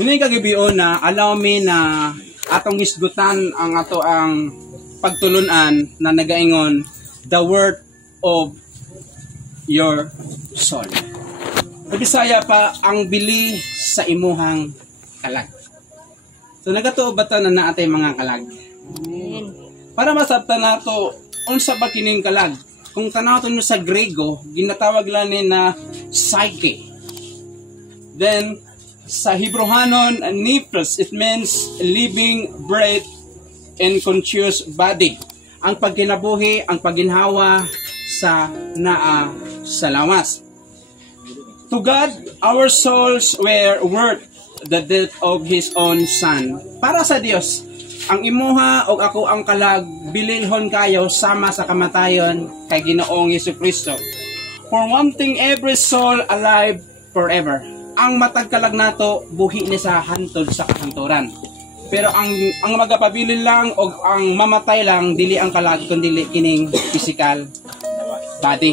Hindi kagibion na allow me na atong hisgutan ang ato ang pagtulunan na nagaingon the word of your soul. Sa Bisaya pa ang bili sa imuhang kalag. So nagatuo ba ta na naatay mga kalag? Amen. Para masabtan nato unsa ba kining kalag? Kung tanaw nyo sa Grego, ginatawag lang ni na psyche. Then sa Hebrewanon, nefes, it means living, breath, and conscious body. Ang pagkinabuhi, ang pagginhawa sa naa sa lawas. To God, our souls were worth the death of His own Son. Para sa Dios, ang imuha o ako ang kalag, bilinhon kayo sama sa kamatayon kay Ginoong Jesucristo. For one thing, every soul alive forever. Ang matagkalag nato, buhi ni sa hantod sa kahanturan. Pero ang magapabilin lang o ang mamatay lang, dili ang kalag, kundi kining physical body.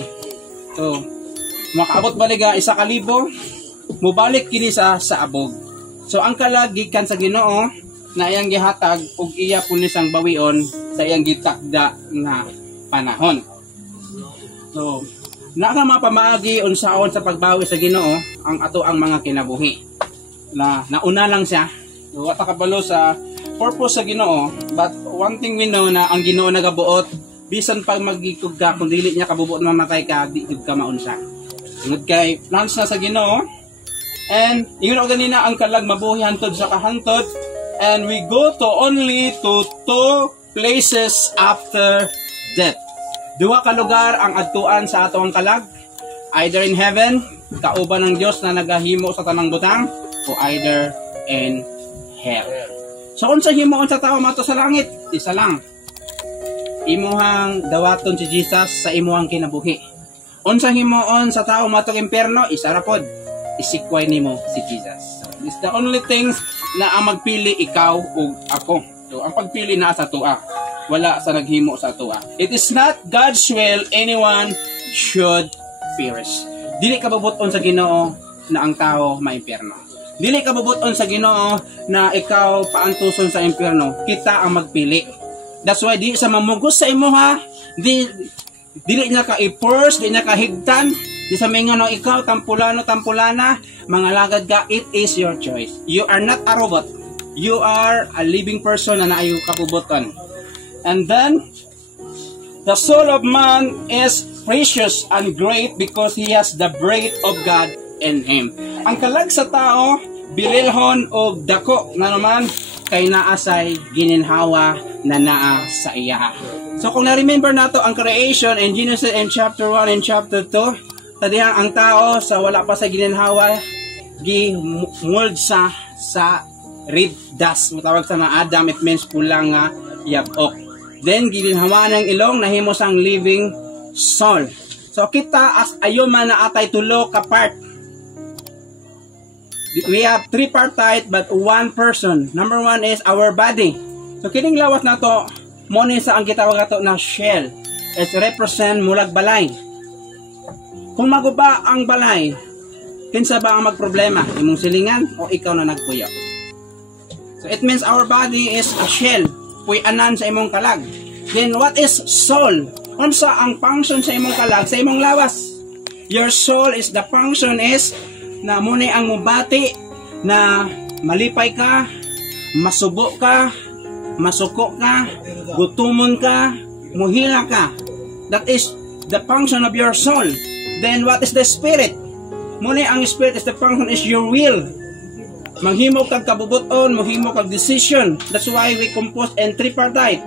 So, makaabot baliga 1,000, mubalik kini sa abog. So, ang kalag, gikan sa Ginoo, na iyang gihatag ug iya punis ang bawion sa iyang gitakda nga panahon. So, naa mapamaagi unsaon sa pagbawi sa Ginoo ang ato ang mga kinabuhi. Nauna lang siya. So, wata kabalo sa purpose sa Ginoo, but one thing we know na ang Ginoo nagabuot bisan pag magikog ka kung dili niya kabubuot mamatay ka, di jud ka maunsa. Tungod kay plans na sa Ginoo, and ingon og ganina ang kalag mabuhi hantod sa kahantod. And we go to only to 2 places after death. 2 ka lugar ang adtuan sa atong kalag. Either in heaven, kauban ng Dios na nagahimo sa tanang butang, o either in hell. So unsa himuon sa tao mato sa langit? Isa lang. Imuhang dawaton si Jesus sa imuhang kinabuhi. Unsa himuon sa tao mato sa impierno? Isa ra pod. Isikway nimo si Jesus. It's the only things na ang magpili ikaw o ako. So, ang pagpili na sa tua. Wala sa naghimo sa tua. It is not God's will anyone should perish. Dili kababuton sa Ginoo na ang tao maimpierno. Dili kababuton sa Ginoo na ikaw paantuson sa impierno. Kita ang magpili. That's why di sa mamugos sa imuha, dili niya ka i-force, di niya ka higtan. Di sa mga no, ikaw, tampulana, mga lagad ka, it is your choice. You are not a robot. You are a living person na naayo kapubuton. And then, the soul of man is precious and great because he has the breath of God in him. Ang kalag sa tao, bililhon o dako na naman, kay naasay gininhawa na naa sa iya. So kung na-remember nato ang creation in Genesis in chapter 1 and chapter 2, tadihang ang tao sa wala pa sa gininhawa gi-mold sa red dust. Matawag sa na Adam, it means pulang nga yabok. Then gininhawa ng ilong nahimo sang living soul. So kita as ayuman na atay tulo ka part. We have 3 partite but 1 person. Number 1 is our body. So kining lawas nato mo ni sa ang gitawag nato na shell. It represent mulag balay. Kung maguba ang balay, kinsa ba ang magproblema? Imong silingan o ikaw na nagpuyo? So it means our body is a shell. Puy-anan sa imong kalag. Then what is soul? Unsa ang function sa imong kalag, sa imong lawas? Your soul is the function is na muna ang mubati na malipay ka, masubo ka, masuko ka, gutumon ka, muhila ka. That is the function of your soul. Then what is the spirit? Muna ang spirit is the function is your will. Maghimo kag kabubuton, maghimo kag decision. That's why we compose in tripartite.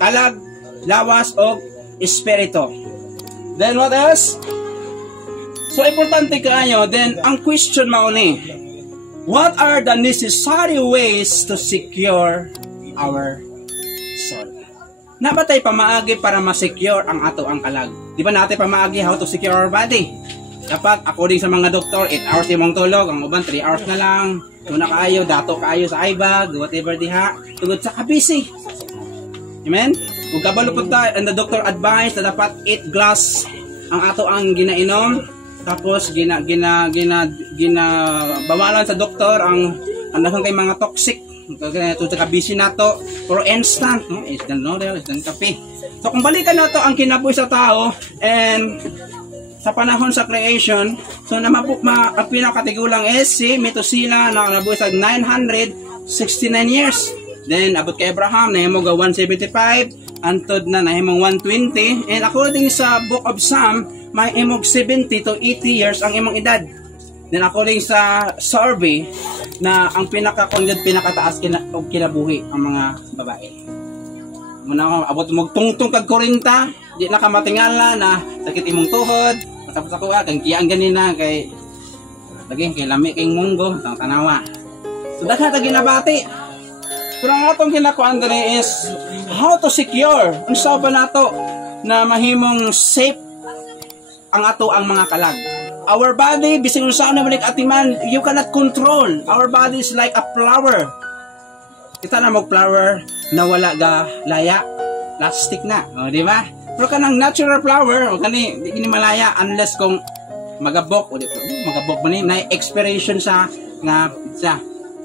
Kalag, lawas, o espiritu. Then what else? So importante kaayo, then ang question mao ni, what are the necessary ways to secure our soul? Nabatay pamaagi para ma-secure ang ato ang kalag. Di ba natin pamaagi how to secure our body? Dapat according sa mga doktor, 8 hours imong tulog, ang uban 3 hours na lang. Tuna kaayo, dato kaayo sa ibag, whatever diha, tungod sa kabisi. Amen? Kung kabalo po tayo, and the doctor advised na dapat 8 glass ang ato ang ginainom. Tapos bawalan sa doktor ang Andakan kay mga toxic. Ito busy na to for instant, no? Instant noodle, instant kape. So kung balikan na to ang kinabuhi sa tao and sa panahon sa creation, so ang pinakatigulang is si Methuselah na nabuhi sa 969 years. Then abot kay Abraham nahimong 175, antod na nahimong 120, and according sa Book of Psalm, may imog 70 to 80 years ang imong edad. Then according sa survey na ang pinakataas kinabuhi ang mga babae. Muna abot mo tungtong kag 40, di na ka matingala na sakit imong tuhod, tapos ako kang kiyang ganina kay lagi kay lami kay munggo tang tanawa. So daghan ta ginabati. Pero ang atong kinakuan diri is how to secure unsa ba nato na mahimong safe ang ato ang mga kalag. Our body, bising unsa na balik atiman, you cannot control. Our body is like a flower. Kita na mag flower na wala ga laya, plastic na, di ba? Pero kanang natural flower, o kani di kini malaya unless kung magabok o dito, magabok man ni na expiration sa nga pizza.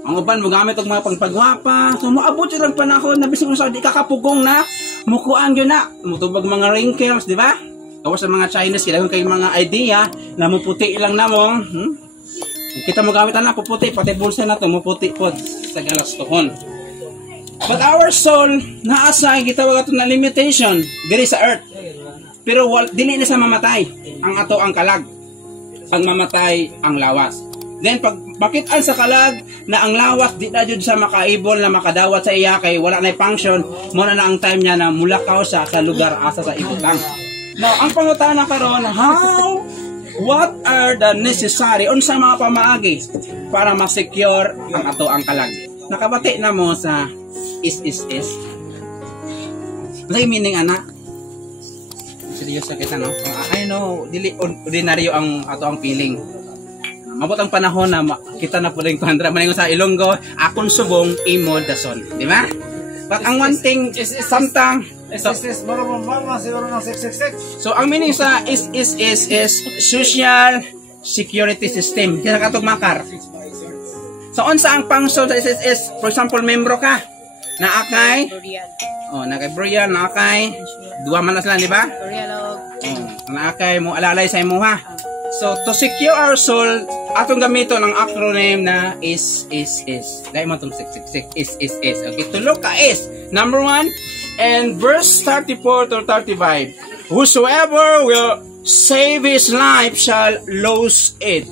Ang uban mo gamit og mga pagpagwapa, so moabot lang panahon na bising unsa di kakapugong na, mukuan gyud na, mutubag mga wrinkles, di ba? Kawas sa mga Chinese, kailangan kayo mga idea na muputi lang na mo. Kita mo gamit na puputi, pati bulsa na to muputi po sa galastohon. But our soul, naasa, gitawag ato na limitation, diri sa earth. Pero dili na sa mamatay, ang ato ang kalag. Pag mamatay, ang lawas. Then pag makitaan sa kalag, na ang lawas, di na jud sa makaibol na makadawat sa iya, kay wala na function, muna na ang time niya na mulakaw sa lugar asa sa ibutang. Now, ang pangutana karon, what are the necessary unsa mga pamaagi para ma-secure ang ato ang kalag? Nakabati na mo sa is. Say meaning ana. Seryoso kita no. I know dili ordinaryo ang ato ang feeling. Mabot ang panahon na kita na puding kuandra maningon sa Ilonggo, akon subong imo dason, di ba? But ang one thing is sometimes so ang meaning sa is social security system. Kaya katong makar. So unsa ang function sa is for example membro ka na akay na kay Brian na akay duwa man na sila di ba? Na akay mo alalay sa imo ha. So to secure our soul atong gamiton ang acronym na is. Dai mo tong is. Okay, tulo ka is. Number 1 and verse 34 to 35. Whosoever will save his life shall lose it.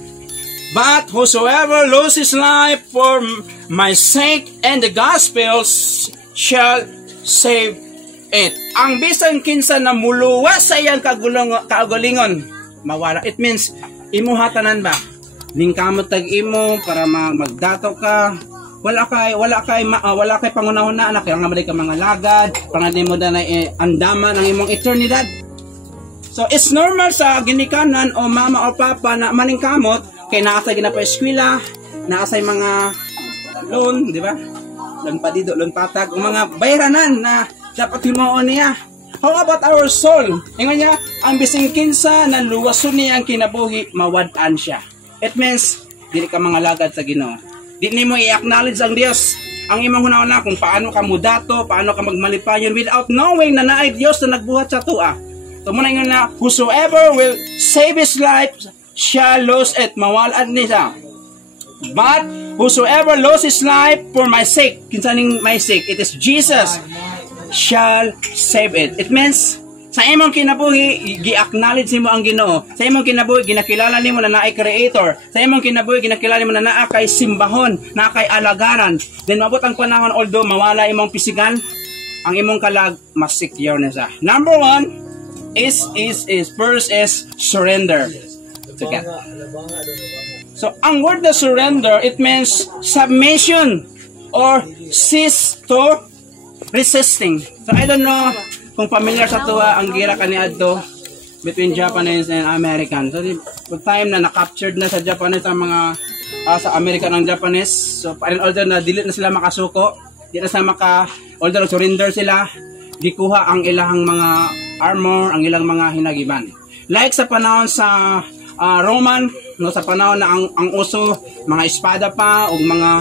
But whosoever loses his life for my sake and the gospel shall save it. Ang bisan kinsa na muluwas sa iyang kaugalingon, mawala. It means, imo hatanan ba? Ningkamot tag imo para magdato ka. Wala kay pangunahon na anak, kaya nga maday ka mga lagad, pangaday mo na andaman ang imong eternidad. So, it's normal sa ginikanan o mama o papa na maningkamot, kay naasay ginapa eskwela, naasay mga loan, di ba? Loan padido, loan patag, o mga bayranan na dapat himuon niya. How about our soul? Ingon niya, ang bising kinsa na luwason niya ang kinabuhi, mawad-an siya. It means, dili ka mga lagad sa Ginoo. Di mo i-acknowledge ang Diyos. Ang imong hunahuna kung paano ka mudato, paano ka magmalipayon without knowing na naay Diyos na nagbuhat sa tua. So muna yun na, whosoever will save his life shall lose it. Mawalad niya. But whosoever loses his life for my sake, kinsaning my sake, it is Jesus, shall save it. It means, sa imong kinabuhi, gi-acknowledge mo ang Ginoo. Sa imong kinabuhi, ginakilala nimo na naay creator. Sa imong kinabuhi, ginakilala nimo na naa kay simbahon, naa kay alagaran. Then mabot ang panahon although mawala imong physical, ang imong kalag mas secure na siya. Number 1 is first is surrender to God. So ang word na surrender, it means submission or cease to resisting. So I don't know kung familiar sa tuwa ang gira kaniadto between Japanese and American. So the time na na-captured na sa Japanese ang mga sa American ang Japanese. So although na dili na sila makasuko, di na sila although surrender sila, gikuha ang ilang mga armor, ang ilang mga hinagiban. Like sa panahon sa Roman, no, sa panahon na ang uso, mga espada pa o mga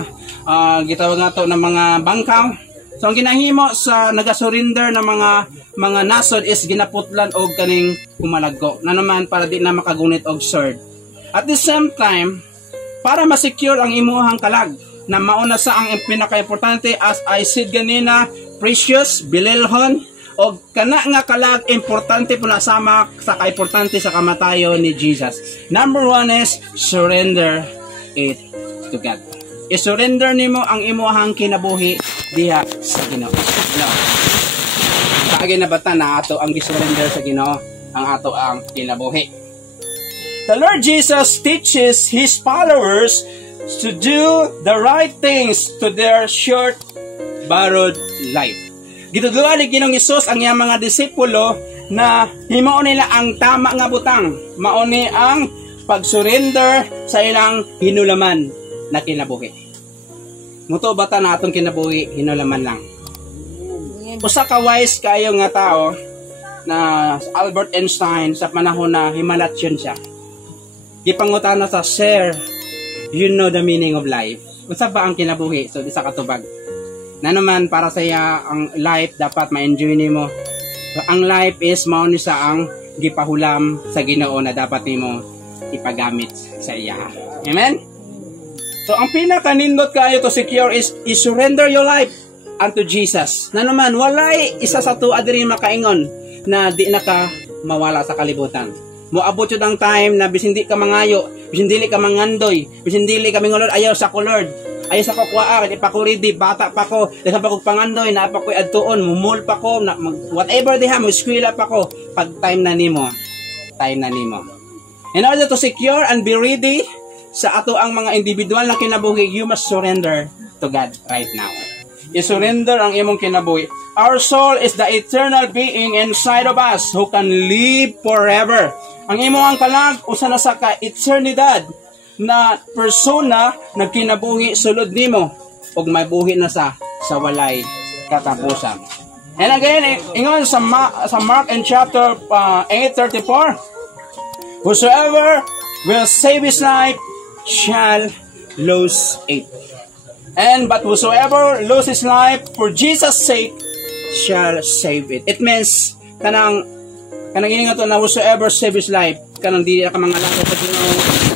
gitawag nga to ng mga bangkaw. So ang ginahimo sa naga-surrender ng mga nasod is ginaputlan og kaning kumalagko na naman para di na makagunit og sword. At the same time, para ma-secure ang imuhang kalag na mauna sa ang pinaka-importante, as I said ganina, precious, bililhon, o kana nga kalag importante po na sama sa kaimportante sa kamatayon ni Jesus. Number 1 is surrender it to God. I-surrender nimo ang imuhang kinabuhi diha sa Ginoo. No. Kaagay na bata na ato ang gisurrender sa Ginoo ang ato ang kinabuhi. The Lord Jesus teaches His followers to do the right things to their short borrowed life. Gituduan ni Ginoong Hesus ang iyang mga disipulo na himuon nila ang tama nga butang. Mauni ang pag-surrender sa ilang hinulaman na kinabuhi. Muto bata na atong kinabuhi, hinulaman lang. Usa ka wise kayo nga tao na Albert Einstein sa panahon na himalatyon siya. Gipangutana sa, "Sir, you know the meaning of life?" Unsa ba ang kinabuhi? So isa ka tubag. Na naman para sa iya ang life dapat ma-enjoy nimo. So, ang life is mao ni sa ang gipahulam sa Ginoo na dapat nimo ipagamit sa iya. Amen. So ang pinaka-nindot kayo to secure is i-surrender your life unto Jesus. Na naman walay isa sa tuwa diri makaingon na di na ka mawala sa kalibutan. Moabot yun ang time na bisin di ka mangayo, bisin dili ka mangandoy, bisin dili ka mingolod ayaw sa Lord. Ayaw sa kukwaan, di pa ko ready, bata pa ko, dahil pa ko pangandoy, na pa ko adtuon, mumul pa ko, whatever diha, mag-skwila pa ko, pag time na nimo. In order to secure and be ready sa ato ang mga individual na kinabuhi, you must surrender to God right now. I-surrender ang imong kinabuhi. Our soul is the eternal being inside of us who can live forever. Ang imong kalag, usa na sa ka-eternidad na persona na kinabuhi sulod nimo ug may buhi na sa walay katapusan. And again, ingon sa Mark in chapter 8:34, whosoever will save his life shall lose it. But whosoever lose his life for Jesus' sake shall save it. It means kanang ini nga to na whosoever save his life, kanang di ka mga lakas sa Ginoo,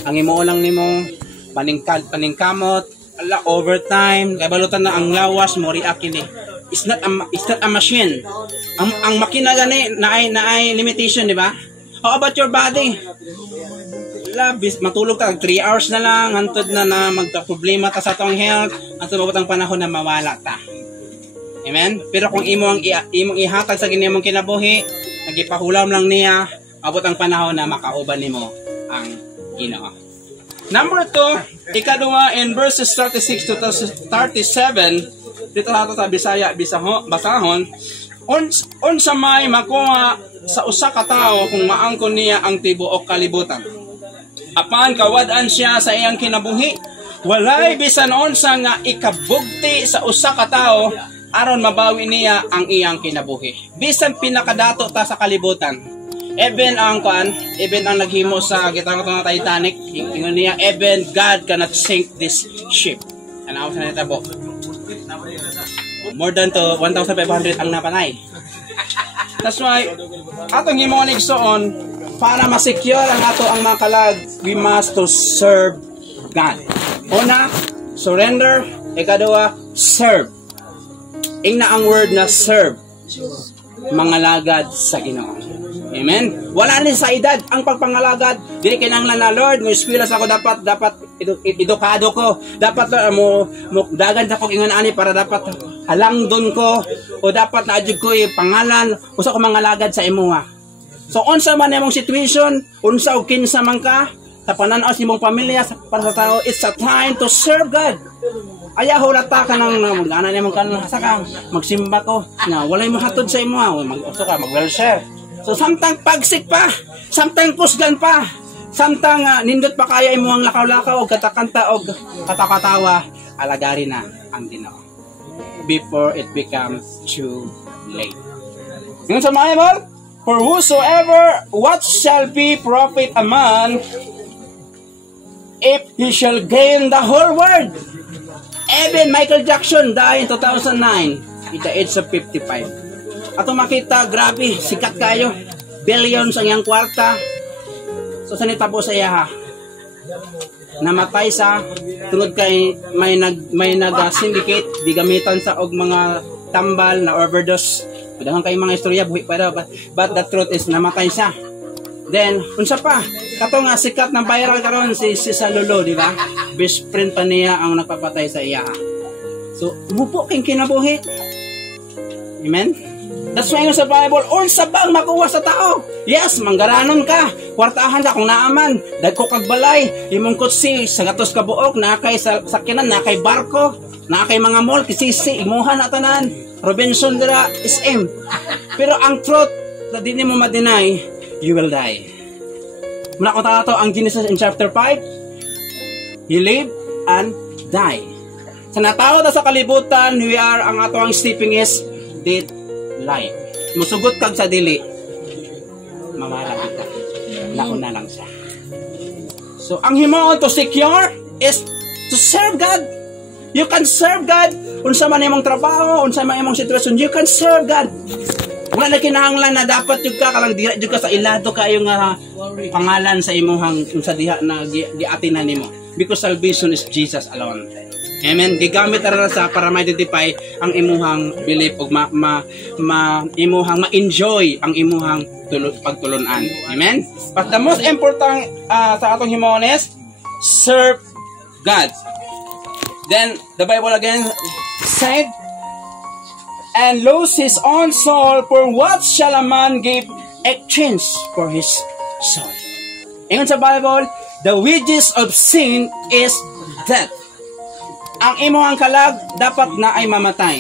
ang imo lang nimo paningkamot ala overtime kay balutan na ang lawas mo react kini. It's not a machine. Ang makina gani naay limitation, di ba? How about your body? Labis matulog ta 3 hours na lang hantod na magka-problema ta sa atong health, hantod mabot ang panahon na mawala ta. Amen. Pero kung imong ihatag sa ginemong kinabuhi, nagipahulam lang niya, abot ang panahon na makauban nimo ang Ginoo. Number 2, ikaduha in verses 36 to 37, dito nato sa Bisaya basahon, unsa may makuha sa usa ka tawo kung maangkon niya ang tibuok kalibutan. Apan kawad-an siya sa iyang kinabuhi, walay bisan unsa nga ikabugti sa usa ka tawo aron mabawi niya ang iyang kinabuhi. Bisan pinakadato ta sa kalibutan. Even ang naghimo sa gitawag ng Titanic, ingon niya, even God cannot sink this ship. Ano sa nitabo? More than to 1,500 ang napanay. That's why atong himong igsoon para ma-secure ang ato ang mga kalag, we must to serve God. Una, surrender. Ikaduha, serve. Ingna ang word na serve. Mangalagad sa Ginoo. Amen. Wala ni sa edad ang pagpangalagad. Dili kinahanglan na Lord, mo eskwela sa ako dapat edukado ko. Dapat mo dagan ako ingon ani para dapat halangdon ko o dapat naadjud ko pangalan usa ko mangalagad sa imuha. So unsa man imong situation, unsa og kinsa man ka, sa panan-aw sa imong pamilya, sa tao, it's a time to serve God. Ayaw rata ka nang mag-ana nimong kanon saka magsimba ko na walay mo hatod sa imuha, mag-uso ka mag-welshare. So samtang pagsik pa, samtang kusgan pa, samtang nindot pa kaya imo ang lakaw-lakaw og katakanta og katakatawa, alagari na ang Ginoo before it becomes too late. Yun sa Bible, for whosoever what shall be profit a man if he shall gain the whole world Even Michael Jackson died in 2009 at the age of 55. Ato makita, grabe, sikat kayo. Billions ang iyang kwarta. So sa nitabo sa iya ha, namatay sa tungod kay may nag syndicate di gamitan sa og mga tambal na overdose. Daghang kay mga istorya buhi pa daw, but the truth is namatay siya. Then unsa pa? Kato nga sikat na viral karon si Lolo, di ba? Best friend pa niya ang nagpapatay sa iya. So mupo king kinabuhi. Amen. That's why sa Bible, unsa bang makuha sa tao? Yes, manggaranon ka, kwartahan ka kung naaman, dagko kag balay, imong kutsi sa gatos ka buok, nakay sa sakyanan, nakay barko, nakay mga mall, kisisi, imuha na tanan, Robinson dira, SM. Pero ang truth, na di mo ma-deny, you will die. Muna ko tato ang Genesis in chapter 5, you live and die. Sa natawad sa kalibutan, we are, ang ato ang stepping is, death, life. Musugot kag sa dili, mawala kita. Nauna lang siya. So, ang himuon to secure is to serve God. You can serve God. Unsa man imong trabaho, unsa man imong sitwasyon, you can serve God. Wala na kinahanglan na dapat jud ka kalang diha jud ka sa ilado kayo nga pangalan sa imong sa diha na giatinan nimo. Because salvation is Jesus alone. Amen. Gigamit ra sa para ma-identify ang imuhang belief ug imuhang ma-enjoy ang imuhang pagtulunan. Amen. But the most important sa atong himuon is serve God. Then the Bible again said, and lose his own soul, for what shall a man give exchange for his soul? Ingon sa Bible, the wages of sin is death. Ang imong kalag dapat na ay mamatay.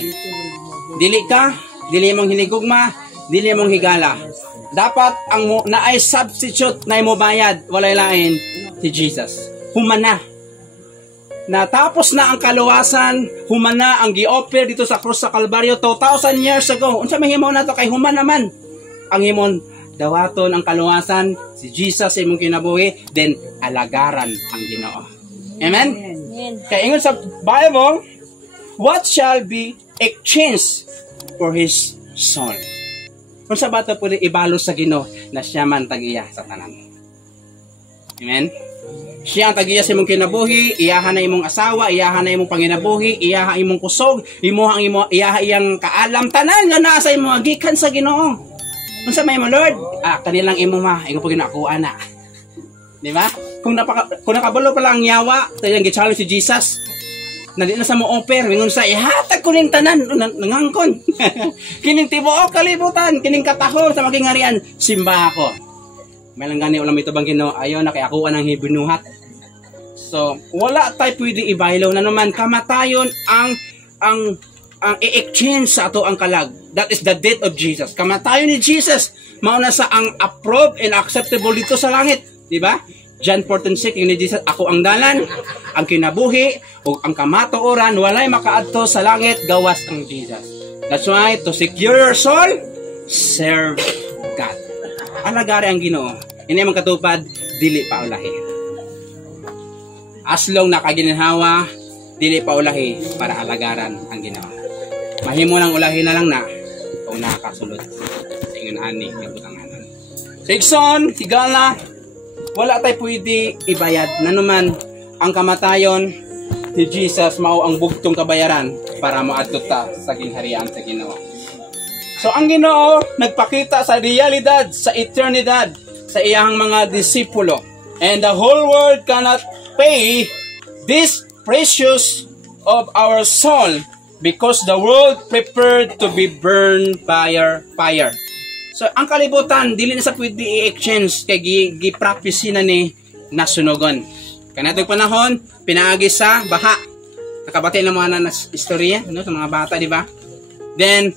Dili ka, dili mong hinigugma, dili mong higala. Dapat ang na ay substitute na imo bayad, walay lain si Jesus. Humana. Natapos na ang kaluwasan, humana ang gi-offer dito sa krus sa Kalbaryo 2,000 years ago. Unsa mahimo na to kay human naman? Ang imong dawaton ang kaluwasan, si Jesus imong kinabuhi, then alagaran ang Ginoo. Amen? Kaya ingon sa Bible, what shall be exchanged for his soul? Kung sa bata pwede ibalos sa Ginoo na siya man tagiya sa tanan. Amen? Siya ang tagiya sa imong kinabuhi, iyahan na imong asawa, iyahan na imong panginabuhi, iyahan imong kusog, iyahan iyang kaalam, tanan nga nasa imong gikan sa Ginoo. Kung sa may mo, Lord, kanilang imo ma, ingo po ginakuha na. Di ba? Kung nakabalo pa lang yawa, tayo gi-challenge si Jesus, na di na sa mo offer, mingon sa ihatag ko ning tanan, nangangkon. Kining tibuok kalibutan, kining katahor sa maging harian, simba ako. May lang gani ulam ito bang Ginoo, ayaw na kay ako anang hibinuhat. So, wala tayo pwede ibaylaw na naman, kamatayon ang i-exchange sa ato ang kalag. That is the death of Jesus. Kamatayon ni Jesus, mauna sa ang approved and acceptable dito sa langit. Di ba? John 14:6, ni Jesus, ako ang dalan, ang kinabuhi, o ang kamatuoran, walay makaadto sa langit, gawas ang Jesus. That's why, to secure your soul, serve God. Alagari ang Ginoo. Ini ang katupad, dili pa ulahi. As long nakaginhawa, dili pa ulahi para alagaran ang Ginoo. Mahimo nang ulahi na lang na, kung nakakasulod sa ingon ani ng butanganan. So, Ikson, higala, wala tayo pwede ibayad na naman ang kamatayon ni Jesus mao ang bugtong kabayaran para maadto ta sa gingharian sa Ginoo. So ang Ginoo nagpakita sa realidad, sa eternidad sa iyang mga disipulo. And the whole world cannot pay this precious of our soul because the world prepared to be burned by fire. So, ang kalibutan, dili na sa pwede i-exchange kay gi-prophecy na ni nasunogon. Kanatong panahon, pinaagi sa baha. Nakabati na mga na istorya, no, sa mga bata, di ba? Then,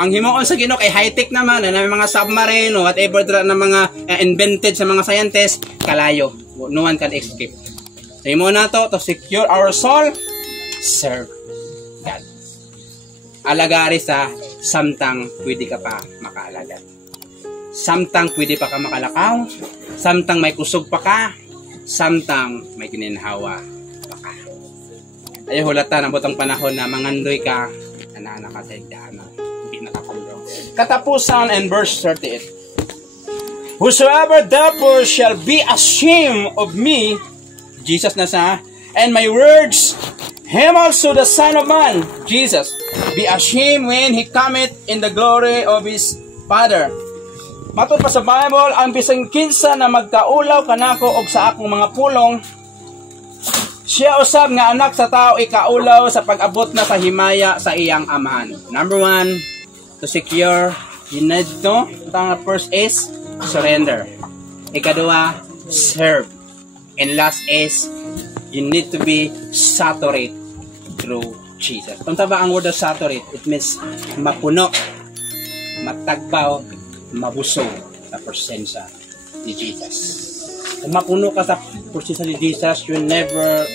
ang himuon sa Ginoo kay high-tech naman, na may mga submarine o whatever na mga invented sa mga scientists, kalayo. No one can escape. So, himuon na to secure our soul, serve God. Alagari sa samtang pwede ka pa makaalagad. Samtang pwede pa ka makalakaw. Samtang may kusog pa ka. Samtang may gininhawa pa ka. ay hulatan ang butang panahon na mangandoy ka na nakataigdaan na hindi nakapulong. Katapusan and verse 38. Whosoever therefore shall be ashamed of me, Jesus na sa, and my words, him also the Son of Man, Jesus, be ashamed when he cometh in the glory of his Father. Matod pa sa Bible, ang bisang kinsa na magkaulaw kanako og sa akong mga pulong, siya usab nga anak sa tao ikaulaw sa pag-abot na sa himaya sa iyang amahan. Number 1, to secure, you need to, ang first is, surrender. Ikadua, serve. And last is, you need to be saturate through Jesus. Kung ba ang word of saturate, it means mapuno, matagbaw, mabusog sa presensya ni Jesus. Kung mapuno ka sa presensya ni Jesus, you never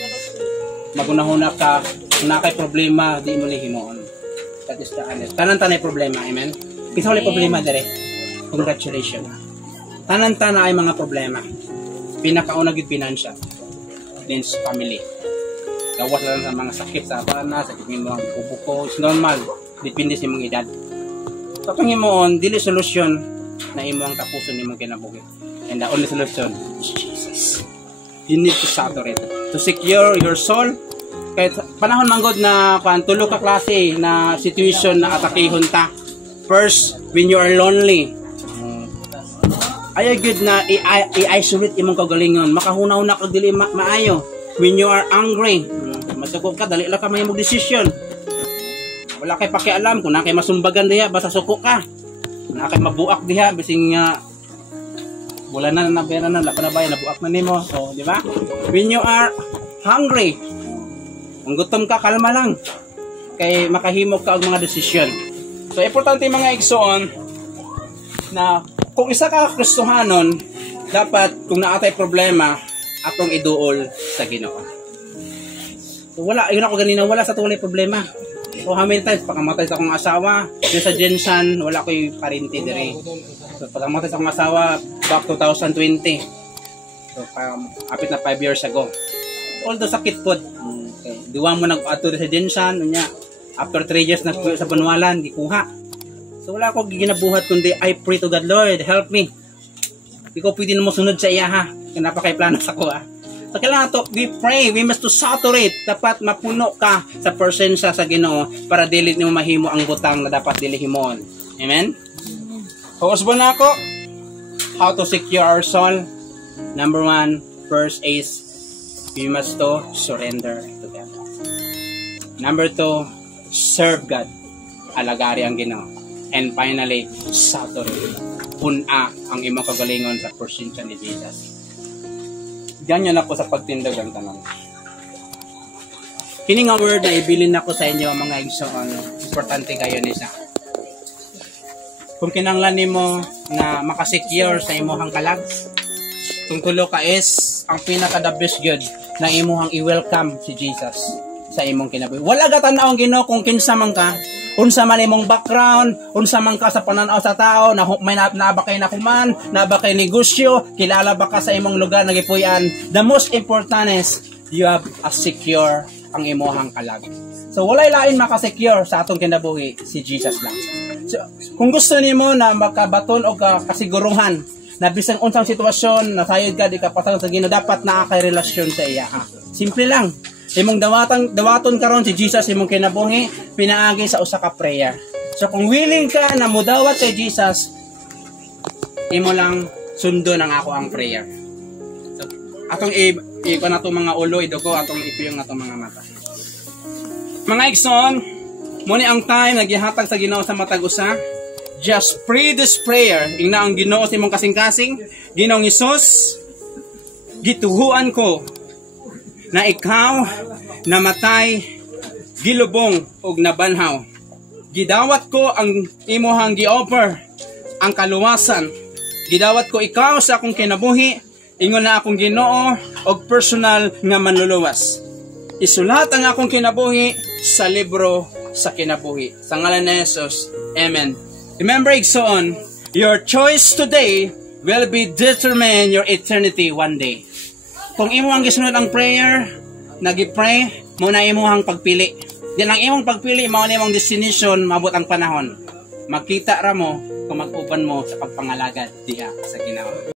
magunahuna ka, kung nakay problema, di mo lihimoon. That is the honest. Tanan-tanay problema, amen? Kisa wala problema dire. Congratulations. Tanan-tana ay mga problema. Pinakauna gid financial. Then family. Gawas lang sa mga sakit sa bana, sakit ng mga kubuko. It's normal. Depende sa mga edad. So kung himoon, dili solusyon na imo ang tapuson ni mong kinabuhi. And the only solution is Jesus. You need to saturate. To secure your soul. Kahit panahon manggod na tulo ka klase na situation na atakihon ta. First, when you are lonely, ay good na i-isolate imong kagalingon. Makahuna-huna ka dili maayo. When you are angry, masukok ka, dali lang ka may mag-decision. Wala kay pakialam kung na kay masumbagan diha, basta suko ka. Na kay mabuak diha, bising wala na pera na, wala pa na bayan, nabuak na nimo. So, di ba? When you are hungry, kung gutom ka, kalma lang. Kay makahimok ka og mga desisyon. So, importante mga igsoon na kung isa ka Kristohanon, dapat kung naatay problema, atong iduol sa Ginoo. So wala, yun ako ganina, wala sa tuwalay problema. So how many times, pagkamatay sa akong asawa, yun sa Jensan, wala ko'y parinti dire. So pagkamatay sa akong asawa, back 2020. So apit na 5 years ago. Although sakit po, okay. Diwa mo nag-ato sa Jensan, after 3 years na sa Banwalan, gikuha. So wala ako ginabuhat kundi I pray to God, Lord, help me. Di ko pwede na masunod sa iya ha. Kaya napakaiplano sa ko ha. So kailangan to, we pray, we must to saturate. Dapat mapuno ka sa presensya sa Ginoo para dili nimo mahimo ang butang na dapat dili himon. Amen? Focus ba na ako? How to secure our soul? Number 1, first is we must to surrender to God. Number 2, serve God. Alagari ang Ginoo. And finally, saturate. Puna ang imong kagalingon sa presensya ni Jesus. Ganyan ako sa pagtindog ang tanong. Kini nga word na ibilin ako sa inyo mga igsoon, importante kayo nisa. Kung kinanglan nimo na makasecure sa imong kalag, kung tulo ka is ang pinaka the best good na imong i-welcome si Jesus sa imong kinabuhi. Wala gatan-aw ang Ginoo kung kinsa man ka. Unsa man imong background, unsa man ka sa pananaw sa tao, may nabakay na kuman, nabakay negosyo, kilala ba ka sa imong lugar nagipuy-an. The most important is you have a secure ang imong kalag. So walay lain makasecure sa atong kinabuhi, si Jesus lang. So kung gusto nimo na makabaton og kasiguruhan na bisang unsang sitwasyon na sayod ka di ka pasang sa Ginoo, dapat naa kay relasyon sa iya ha. Simple lang. Imong dawaton karon si Jesus imong kinabuhi, pinaagi sa usa ka prayer. So kung willing ka na mudawat kay Jesus, imo lang sundo ng ako ang prayer. So atong iko na to mga ulo idoko, atong ipiyong na to mga mata. Mga igsoon, muni ang time nagihatag sa Ginoo sa matag usa. Just pray this prayer. Ingna ang Ginoo sa imong kasing-kasing. Ginoong Hesus, gituhuan ko na ikaw namatay, gilubong ug nabanhaw. Gidawat ko ang imuhang gi-offer, ang kaluwasan. Gidawat ko ikaw sa akong kinabuhi, ingon na akong Ginoo og personal nga manluluwas. Isulat ang akong kinabuhi sa libro sa kinabuhi. Sa ngalan ni Jesus, amen. Remember, igsoon, your choice today will be determine your eternity one day. Kung imo ang gisunod ang prayer, nagi-pray, muna imong pagpili. Di lang imong pagpili, mao na imong destination, mabot ang panahon. Makita ra mo kung mag-uban mo sa pagpangalagad diha sa Ginoo.